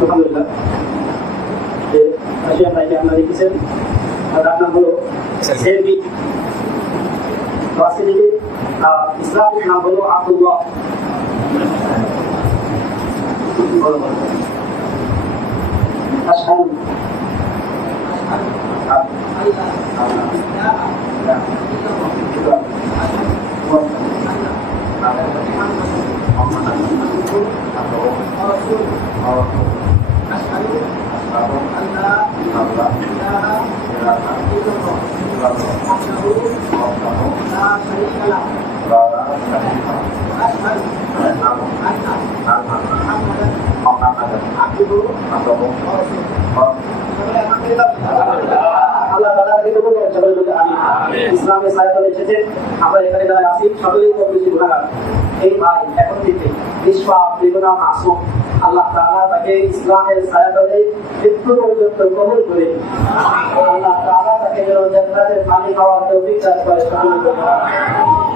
আলহামদুলিল্লাহ, যে রাশিয়ান ভাইকে আপনারা দেখেছেন, তার নাম হলো সেরবি ওয়াসিলি, ইসলামিক নাম হলো আব্দুল্লাহ। আশহাদু আল্লাহ তাআলা থেকে বলবো সকলে বলে আমিন। ইসলামের সায়াতলে এসেছে, আমরা এখানে যারা আছি সকলেই কম বেশি গুনাহগার। এই ভাই এখন থেকে নিষ্পাপ বেগুনাহ মাসুম, আল্লাহ তাআলা তাকে ইসলামের সায়াতলে মৃত্যু পর্যন্ত কবুল করে আল্লাহ তাআলা তাকে যেন জান্নাতের পানি খাওয়ার তৌফিক দান করে, সকলে বলে আমিন।